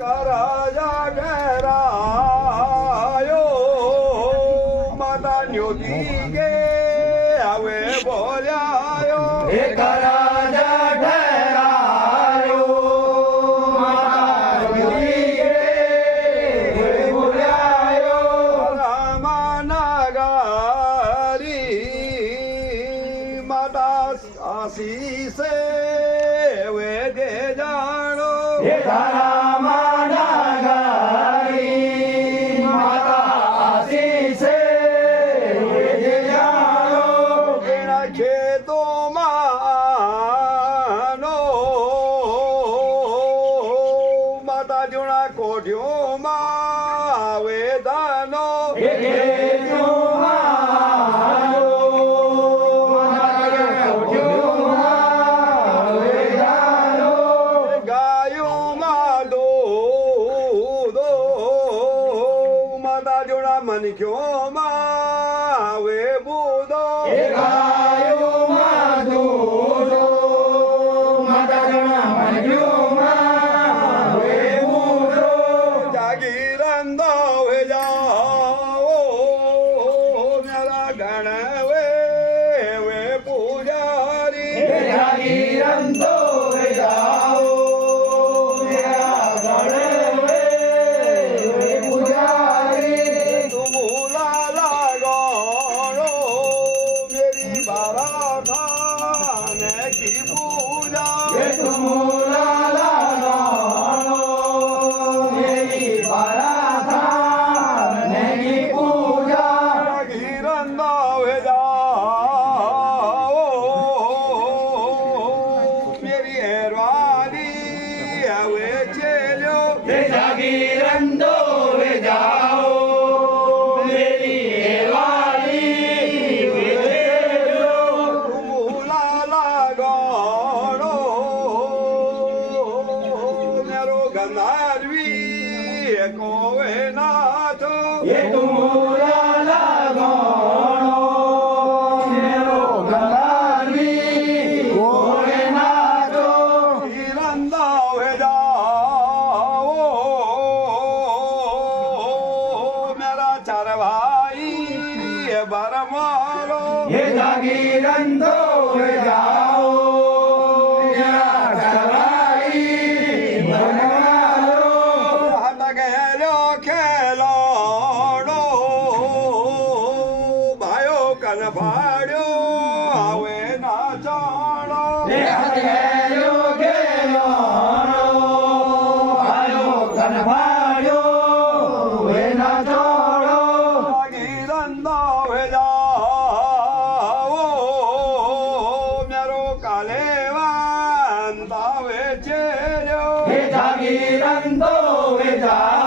કરાજા ઘેરાયો માતા ન્યોતી ગે હવે બોલ્યાયો હે કરાજા ઘેરાયો માતા ન્યોતી ગે હવે બોલ્યાયો રામાનગરી માતા આશીષે વેદે જાણો હે રામાનગરી માતા આશીષે વેદે જાણો એના ખેતોમાં માતા જોણા કોઢ્યોમાં વેદાનો હે ગાયોમાં દોદો માતા જોડા મનખ્યોમાં વે બુદો હે ગાયોમાં દૂધો માતા જણા મનગ્યોમાં વે મૂઢો જાગીરંદો વે જાઓ મેરા ગણવે વે પૂજારી હે જાગીરંતો વે જાઓ મેરા ગણવે વે પૂજારી તુમુલા લાગોણો મેરી બારાખાને કી પૂજા હે તુમુલા લાગોણો મેરી બારાથા નેની પૂજા જાગીરંદો વે જાઓ મેરી હેરવાની હવે ચેલ્યો હે જાગીરંતો વે જાઓ મેરી હેવાલી વે ચેલ્યો તુમુલા લાગોણો મેરો ગંધારવી કોવે નાથો હે તુમુલા લાગોણો મેરો ગંધારવી કોણે નાચો તીરંદા હે જાઓ મેરા ચારભાઈ બરમાલો હે જાગીરંતો વે જાઓ મેરા ચરવાઈ બનવાલો હટ ગયેલો ખેલોડો ભાયો કન ભાડ્યો હવે નાચાણો હે હથેલો ગેલોનો આયો કનભાડ્યો વે નાચોડો જાગીરંદો હે જાઓ મેરો કાલેવાન તાવે ચેલ્યો હે જાગીરંતો વે જાઓ